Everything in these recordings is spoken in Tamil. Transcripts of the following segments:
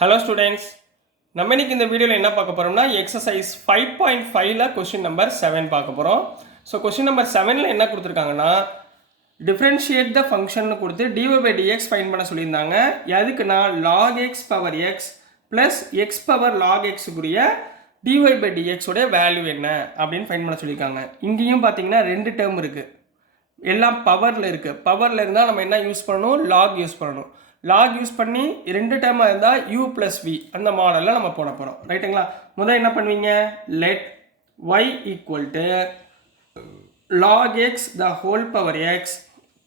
ஹலோ ஸ்டூடெண்ட்ஸ், நம்ம இன்னைக்கு இந்த வீடியோவில் என்ன பார்க்க போகிறோம்னா எக்ஸசைஸ் 5.5ல கொஸ்டின் நம்பர் 7 பார்க்க போகிறோம். ஸோ கொஸ்டின் நம்பர் 7ல் என்ன கொடுத்துருக்காங்கன்னா டிஃப்ரென்ஷியேட் த ஃபங்க்ஷன் கொடுத்து dy by dx ஃபைன் பண்ண சொல்லியிருந்தாங்க. எதுக்குன்னா log x power x plus X power log x உடைய dy by dx உடைய வேல்யூ என்ன அப்படின்னு ஃபைன் பண்ண சொல்லியிருக்காங்க. இங்கேயும் பார்த்தீங்கன்னா ரெண்டு டேர்ம் இருக்குது, எல்லாம் பவரில் இருக்குது. பவரில் இருந்தால் நம்ம என்ன யூஸ் பண்ணணும், லாக் யூஸ் பண்ணணும். லாக் யூஸ் பண்ணி ரெண்டு டேர்மாக இருந்தால் u ப்ளஸ் v அந்த மாடலில் நம்ம போட போகிறோம். ரைட்டுங்களா? முதல் என்ன பண்ணுவீங்க, let y equal to log x the whole power x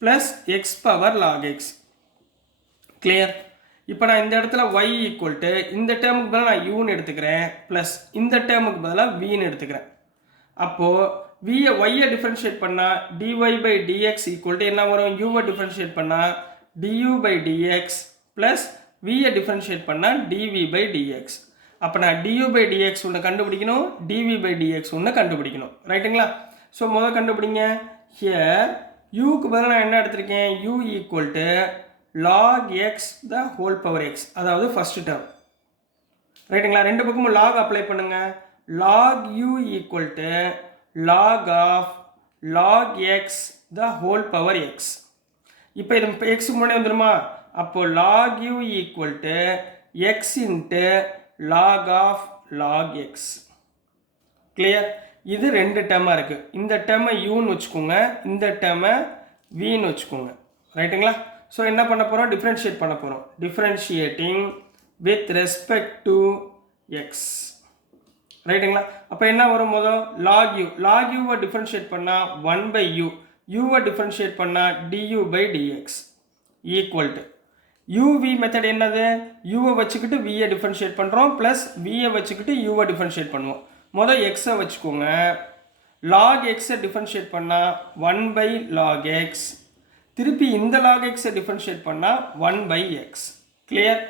plus X power log x. Clear? இப்போ நான் இந்த இடத்துல y ஈக்குவல் டு இந்த டேர்முக்கு பதிலாக நான் uன்னு எடுத்துக்கிறேன், ப்ளஸ் இந்த டேர்முக்கு பதிலாக vன்னு எடுத்துக்கிறேன். அப்போது y டிஃபரன்ஷியேட் பண்ணால் dy by dx equal to என்ன வரும், u டிஃபரன்ஷியேட் பண்ணால் du by dx plus v differentiate பண்ணால் dv by dx. அப்போ நான் du by dx ஒன்று கண்டுபிடிக்கணும், dv by dx ஒன்று கண்டுபிடிக்கணும். ரைட்டுங்களா? ஸோ முதல் கண்டுபிடிங்க. ஹியர் யூக்கு பதிலாக நான் என்ன எடுத்திருக்கேன், u equal to log x the whole power x, அதாவது ஃபர்ஸ்ட் டேர்ம். ரைட்டுங்களா? ரெண்டு பக்கமும் log அப்ளை பண்ணுங்க. log u equal to log of log x the whole power x. இப்போ இது எக்ஸுக்கு முன்னாடி வந்துடுமா, அப்போ log u equal to x into log of log x. Clear? இது ரெண்டு டேர்மாக இருக்குது. இந்த டேர்மை யூன்னு வச்சுக்கோங்க, இந்த டேர்மை வின்னு வச்சுக்கோங்க. ரைட்டுங்களா? ஸோ என்ன பண்ண போகிறோம், டிஃப்ரென்ஷியேட் பண்ண போகிறோம். Differentiating with respect to x. ரைட்டுங்களா? அப்போ என்ன வரும், முதல் log u. log u differentiate பண்ணால் 1 by u, u டிஃபரன்ஷியேட் பண்ணால் du by dx equal to uv method. என்னது, u வச்சுக்கிட்டு v டிஃபரன்ஷியேட் பண்ணுறோம், ப்ளஸ் v வச்சுக்கிட்டு u டிஃபரன்ஷியேட் பண்ணுவோம். முதல் x வச்சுக்கோங்க, log x டிஃபரன்ஷியேட் பண்ணால் 1 by log x, திருப்பி இந்த log x டிஃபரன்ஷியேட் பண்ணால் 1 by x. Clear?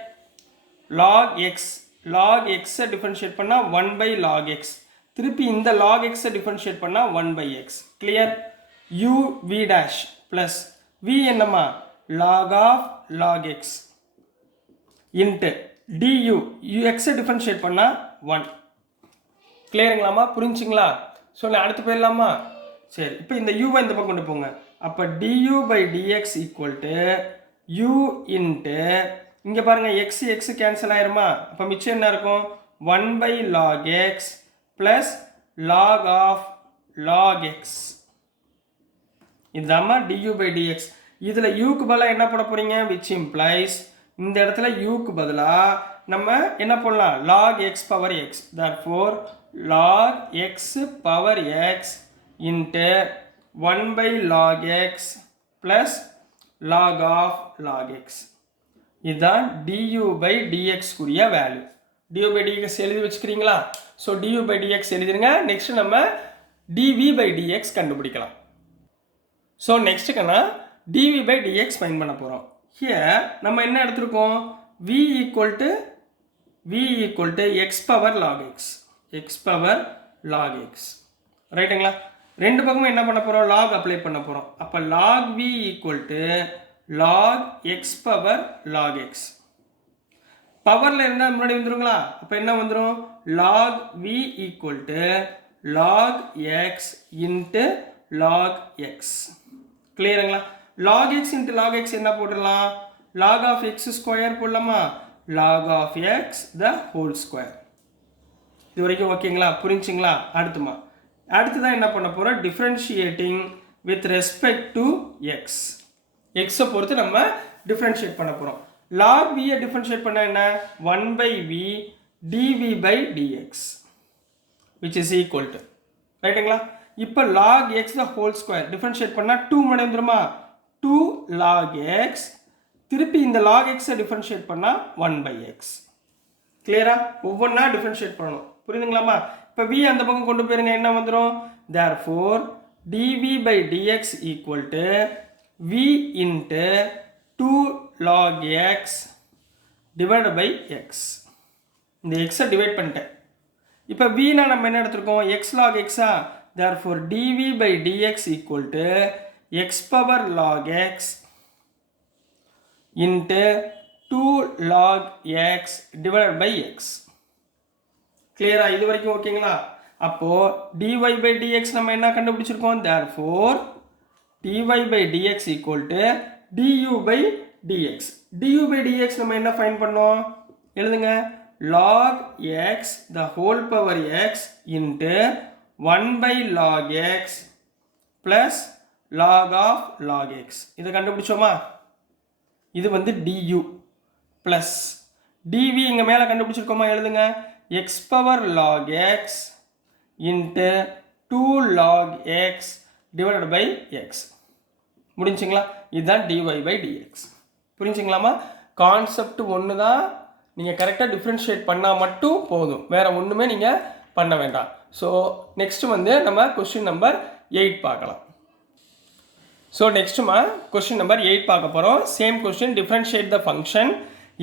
log x differentiate பண்ணால் 1 by log x, திருப்பி இந்த log x டிஃபரன்ஷியேட் பண்ணால் 1 by x. Clear? u v dash plus v என்னமா, log of log x into du x differentiate பண்ணா 1. கிளியருங்களாமா? புரிஞ்சுங்களா? ஸோ நான் அடுத்து போயிடலாமா? சரி, இப்போ இந்த u இந்த பக்கம் கொண்டு போங்க. அப்போ du by dx equal to u into இங்கே பாருங்கள் x கேன்சல் ஆயிருமா, அப்போ மிச்சம் என்ன இருக்கும், 1 by log x plus log of log x. இதுதாம்மா du by dx. இதில் யூக்கு பதிலாக என்ன போட போகிறீங்க, which implies இந்த இடத்துல யூக்கு பதிலாக நம்ம என்ன போடலாம், log x power x. therefore log x power x into 1 by log x plus log of log x. இதுதான் du by dx உரிய வேல்யூ. du by dx எழுதி வச்சுக்கிறீங்களா? ஸோ du by dx எழுதிருங்க. நெக்ஸ்ட் நம்ம dv by dx கண்டுபிடிக்கலாம். ஸோ நெக்ஸ்ட்டுக்குன்னா dv by dx ஃபைன் பண்ண போகிறோம். ஹியர் நம்ம என்ன எடுத்திருக்கோம், v equal to x power log x, x power log x. ரைட்டுங்களா? ரெண்டு பக்கமும் என்ன பண்ண போகிறோம், லாக் அப்ளை பண்ண போகிறோம். அப்போ log v equal to log x power log x. பவரில் இருந்தால் முன்னாடி வந்துருங்களா, அப்போ என்ன வந்துடும், log v equal to log x into log x. கிளியருங்களா? log x into log x என்ன போடலாம், log of x ஸ்கொயர் போடலாமா, log of x the whole square. இது வரைக்கும் ஓகேங்களா? புரிஞ்சுங்களா? அடுத்ததான் என்ன பண்ண போகிறோம், differentiating with respect to X. எக்ஸை பொறுத்து நம்ம டிஃப்ரென்ஷியேட் பண்ண போகிறோம். log v டிஃப்ரென்ஷியேட் பண்ண என்ன, 1 by v dv by dx which is equal to. ரைட்டுங்களா? இப்போ log x the whole square differentiate பண்ணால் 2 மடங்கு வந்துருமா, 2 log x, திருப்பி இந்த log x டிஃபரன்ஷியேட் பண்ணால் 1 by x. கிளியரா? ஒவ்வொன்றா டிஃபரன்ஷியேட் பண்ணணும். புரியுதுங்களாமா? இப்போ v அந்த பக்கம் கொண்டு போயிருங்க, என்ன வந்துடும், therefore dv by dx equal to v into 2 log x divided by x. இந்த x டிவைட் பண்ணிட்டேன். இப்போ v நம்ம என்ன எடுத்திருக்கோம், x log x. therefore dv by dx equal to x power log x into 2 log x divided by x. கிளியரா? இது வரைக்கும் ஓகேங்களா? அப்போ dy by dx நம்ம என்ன கண்டுபிடிச்சிருக்கோம்? therefore dy by dx equal to du by dx. du by dx நம்ம என்ன ஃபைண்ட் பண்ணோம்? எழுதுங்க. log x the whole power x into 1 by log x plus log of log x. இதை கண்டுபிடிச்சோமா? இது வந்து du plus dv இங்க மேல கண்டுபிடிச்சிருக்கோமா? எழுதுங்க. x power log x into 2 log x divided by x. முடிஞ்சுங்களா? இதுதான் dy by dx. புரிஞ்சுங்களாமா? கான்செப்ட் ஒன்று தான், நீங்கள் கரெக்டாக டிஃப்ரென்ஷியேட் பண்ணால் மட்டும் போதும், வேறு ஒன்றுமே நீங்கள் பண்ண வேண்டாம். ஸோ நெக்ஸ்ட் வந்து நம்ம கொஸ்டின் நம்பர் 8 பார்க்கலாம். ஸோ நெக்ஸ்ட்டுமா கொஸ்டின் நம்பர் 8 பார்க்க போகிறோம். Same question, differentiate the function.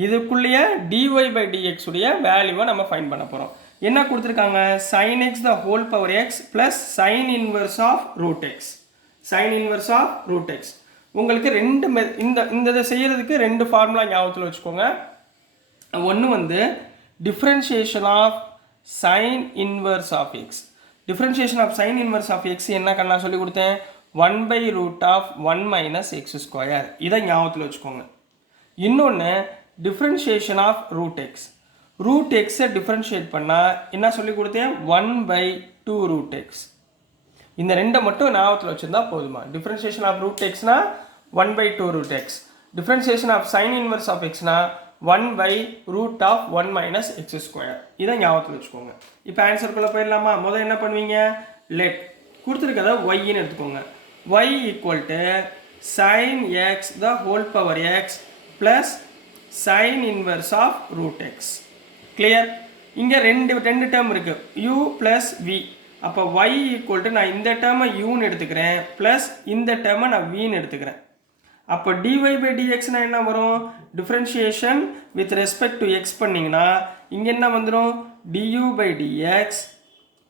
இதுக்குள்ளேயே dy by dx உடைய வேல்யூவை நம்ம ஃபைண்ட் பண்ண போகிறோம். என்ன கொடுத்துருக்காங்க? sin x the whole power x plus sin inverse of root x. sin inverse of root x. உங்களுக்கு ரெண்டு இந்த இதை செய்யறதுக்கு ரெண்டு ஃபார்முலா ஞாபகத்தில் வச்சுக்கோங்க. ஒன்று வந்து differentiation of sin inverse of x. Differentiation of sin inverse of x என்ன கண்ணா சொல்லி கொடுத்தேன்? 1 by root of 1 minus x square. இதை ஞாபகத்தில் வச்சுக்கோங்க. இன்னொன்று differentiation of root x. root x-ஐ டிஃப்ரென்ஷியேட் பண்ணால் என்ன சொல்லி கொடுத்தேன்? 1 by 2 root x. இந்த ரெண்டை மட்டும் ஞாபகத்தில் வச்சுருந்தா போதுமா? டிஃப்ரென்ஷியேஷன் ஆஃப் root x-னா 1 by 2 root x. Differentiation of sin inverse of x-னா 1 by root of 1 minus x square. இதை ஞாபகத்தில் வச்சுக்கோங்க. இப்போ ஆன்சருக்குள்ளே போயிடலாமா? முதல்ல என்ன பண்ணுவீங்க? லெட் கொடுத்துருக்கத y-ன்னு எடுத்துக்கோங்க. y equal to sin x the whole power x plus sin inverse of root x. Clear? இங்கே ரெண்டு டேர்ம் இருக்குது, u plus v. அப்போ y equal to நான் இந்த டேர்மை uன்னு எடுத்துக்கிறேன், ப்ளஸ் இந்த டேர்மை நான் vன்னு எடுத்துக்கிறேன். அப்போ dy by dxனா என்ன வரும்? Differentiation with respect to x பண்ணிங்கன்னா இங்கே என்ன வந்துடும்? du by dx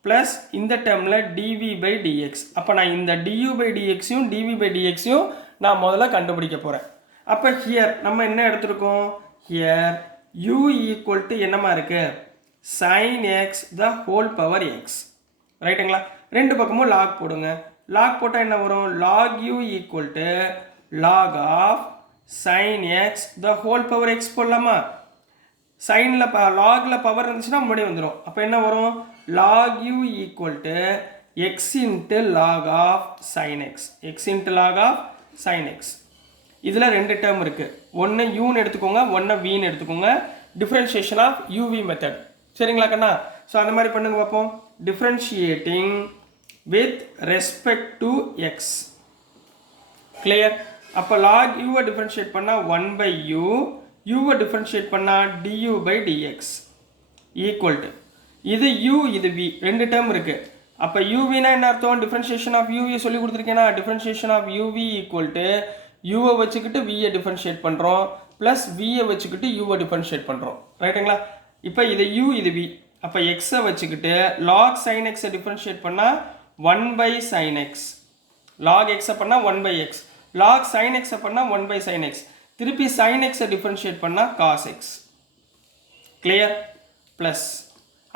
ப்ளஸ் இந்த டேர்மில் dv by dx. அப்போ நான் இந்த du by dxையும் dv by dxையும் நான் முதல்ல கண்டுபிடிக்க போகிறேன். அப்போ ஹியர் நம்ம என்ன எடுத்துருக்கோம்? ஹியர் u equal to என்னமா இருக்குது? sin x the whole power x. ரைட்டுங்களா? ரெண்டு பக்கமும் லாக் போடுங்க. லாக் போட்டால் என்ன வரும்? log u equal to log of sin x the whole power x போடலாமா? சைனில் லாகில் பவர் இருந்துச்சுன்னா முன்னாடி வந்துடும். அப்போ என்ன வரும்? log u equal to x into log of sin x. x into log of sin x. இதில் ரெண்டு டேர்ம் இருக்குது. ஒன்று யூன்னு எடுத்துக்கோங்க, ஒன்று வின்னு எடுத்துக்கோங்க. Differentiation of uv method. சரிங்களா கண்ணா? ஸோ அந்த மாதிரி பண்ணுங்க பார்ப்போம். Differentiating with respect to x. Clear? அப்போ log u-வை டிஃப்ரென்ஷியேட் பண்ணால் 1 by u, u-வை டிஃப்ரென்ஷியேட் பண்ணால் du by dx equal to இது u இது v, ரெண்டு டேர்ம் இருக்குது. அப்போ uv-னா என்ன அர்த்தம்? டிஃப்ரென்ஷியேஷன் ஆஃப் uv சொல்லி கொடுத்துருக்கேன்னா, differentiation of uv equal to u-வை வச்சுக்கிட்டு v-யை டிஃப்ரென்ஷியேட் பண்ணுறோம், ப்ளஸ் v-யை வச்சுக்கிட்டு u-வை டிஃப்ரென்ஷியேட் பண்ணுறோம். ரைட்டுங்களா? இப்போ இது u இது v. அப்போ x-ஐ வச்சுக்கிட்டு log sin x-ஐ டிஃப்ரென்ஷியேட் பண்ணால் 1 by sin x. log x-ஐ பண்ணால் 1 by x. log sin x-ஐ பண்ணால் 1 by sin x. திருப்பி sin x-ஐ டிஃப்ரென்ஷியேட் பண்ணால் cos x. கிளியர்? ப்ளஸ்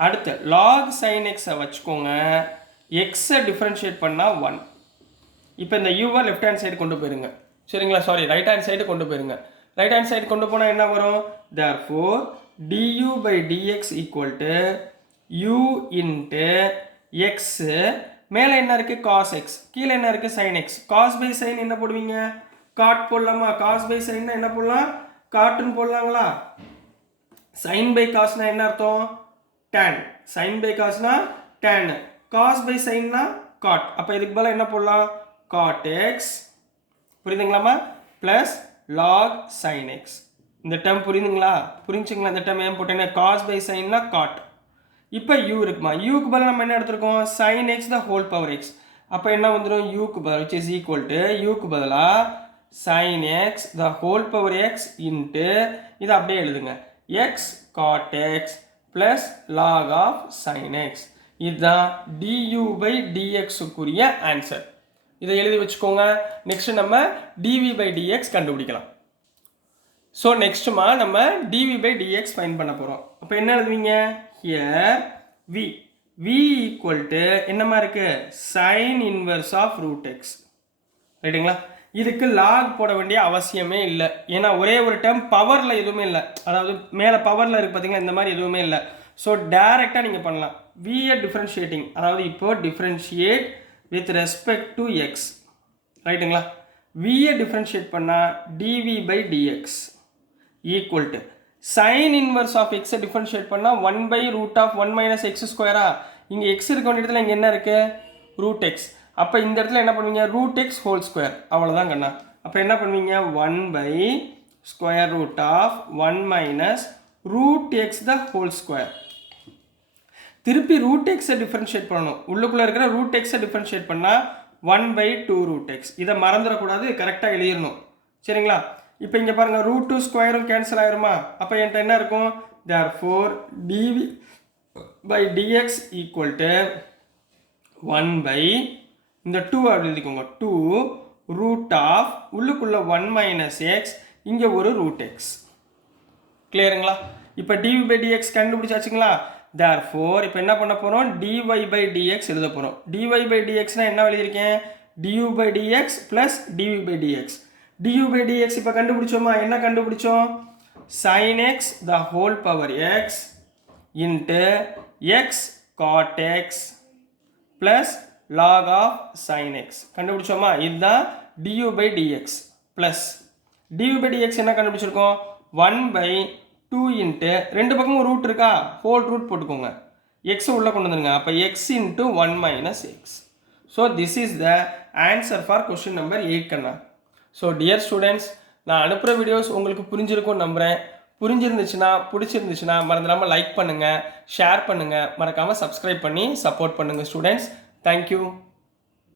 அடுத்து log sin x-ஐ வச்சுக்கோங்க, x-ஐ டிஃப்ரென்ஷியேட் பண்ணால் 1. இப்போ இந்த u-வை லெஃப்ட் ஹேண்ட் சைடு கொண்டு போயிருங்க. சரிங்களா? சாரி, ரைட் ஹேண்ட் சைடு கொண்டு போயிருங்க. ரைட் ஹேண்ட் சைடு கொண்டு போனால் என்ன வரும்? therefore du by dx equal to u into x. மேலே என்ன இருக்குது? cos x. கீழே என்ன இருக்குது? sin x. cos by sin என்ன போடுவீங்க? cot போடலாமா? cos by sin என்ன போடலாம்? cotன்னு போடலாங்களா? sin by cosனா என்ன அர்த்தம்? tan. sin by cosனா tan. cos by sinனா cot. அப்போ இதுக்கு பதிலா என்ன போடலாம்? cot x. புரியுதுங்களாமா? Plus log sin x. இந்த டேர்ம் புரியுதுங்களா? புரிஞ்சுங்களா? இந்த டேர்ம் ஏன் போட்டேன்னா cos by sinனா cot. இப்போ u இருக்குமா? uக்கு பதிலாக நம்ம என்ன எடுத்துருக்கோம்? sin x the whole power x. அப்போ என்ன வந்துடும்? uக்கு பதில் which is equal to uக்கு பதிலாக sin x the whole power x into இதை அப்படியே எழுதுங்க, x cot x plus log of sin x. இதுதான் du by dx உரிய ஆன்சர். இதை எழுதி வச்சுக்கோங்க. நெக்ஸ்ட் நம்ம dv by dx கண்டுபிடிக்கலாம். ஸோ நெக்ஸ்ட்டுமா நம்ம டிவி பை டிஎக்ஸ் ஃபைன் பண்ண போகிறோம். அப்போ என்ன எழுதுவீங்க? ஹியர் வி ஈக்குவல் டு என்னமா இருக்கு? Sine inverse of root x. ரைட்டுங்களா? இதுக்கு லாக் போட வேண்டிய அவசியமே இல்லை. ஏன்னா ஒரே ஒரு டேர்ம் பவரில் எதுவுமே இல்லை, அதாவது மேலே பவரில் இருக்குது பார்த்தீங்களா, இந்த மாதிரி எதுவுமே இல்லை. ஸோ டேரெக்டாக நீங்கள் பண்ணலாம். விஏ டிஃப்ரென்ஷியேட்டிங், அதாவது இப்போ differentiate with respect to x. ரைட்டுங்களா? விஏ டிஃப்ரென்ஷியேட் பண்ணால் dv by dx equal to sin inverse of எக்ஸை டிஃப்ரென்ஷியேட் பண்ணால் 1 by root of 1 minus x ஸ்கொயரா. இங்கே எக்ஸ் இருக்க வேண்டிய இடத்துல இங்கே என்ன இருக்குது? Root x. அப்போ இந்த இடத்துல என்ன பண்ணுவீங்க? Root x whole square. அவ்வளோதான் கண்ணா. அப்போ என்ன பண்ணுவீங்க? 1 by square root of 1 minus root x the whole square. திருப்பி ரூட் எக்ஸை டிஃப்ரென்ஷியேட் பண்ணணும். உள்ளுக்குள்ளே இருக்கிற ரூட் எக்ஸை டிஃப்ரென்ஷியேட் பண்ணால் 1 பை 2 ரூட் எக்ஸ். இதை மறந்துடக்கூடாது, கரெக்டாக எழுதிடணும். சரிங்களா? இப்போ இங்கே பாருங்கள், ரூட் 2 ஸ்கொயரும் கேன்சல் ஆயிருமா? அப்போ என்கிட்ட என்ன இருக்கும்? Therefore dv by dx equal to 1 by இந்த 2 அப்படி எழுதிக்கோங்க, 2 ரூட் ஆஃப் உள்ளுக்குள்ள 1 மைனஸ் எக்ஸ், இங்கே ஒரு ரூட் எக்ஸ். கிளியருங்களா? இப்போ டிவி பை டிஎக்ஸ் கண்டுபிடிச்சாச்சுங்களா? தேர்ஃபோர் இப்போ என்ன பண்ண போகிறோம்? டிஒய் பை டிஎக்ஸ் எழுத போகிறோம். டிஒய் பை டிஎக்ஸ்னால் என்ன எழுதியிருக்கேன்? Du by dx plus dv by dx. Du by dx இப்போ கண்டுபிடிச்சோமா? என்ன கண்டுபிடிச்சோம்? Sin x the whole power x into x cot x plus log of sin x கண்டுபிடிச்சோமா? இதுதான் du by dx plus du by dx என்ன கண்டுபிடிச்சிருக்கோம்? 1 பை 2 இன்ட்டு ரெண்டு பக்கமும் ரூட் இருக்கா, ஹோல் ரூட் போட்டுக்கோங்க, எக்ஸை உள்ளே கொண்டு வந்துருங்க. அப்போ x into 1 minus x. So this is the answer for question number 8 கண்ணா. ஸோ டியர் ஸ்டூடெண்ட்ஸ், நான் அனுப்புகிற வீடியோஸ் உங்களுக்கு புரிஞ்சிருக்கும்னு நம்புகிறேன். பிடிச்சிருந்துச்சுன்னா மறந்துடாமல் லைக் பண்ணுங்கள், ஷேர் பண்ணுங்கள், மறக்காமல் சப்ஸ்கிரைப் பண்ணி சப்போர்ட் பண்ணுங்கள் ஸ்டூடெண்ட்ஸ். தேங்க்யூ.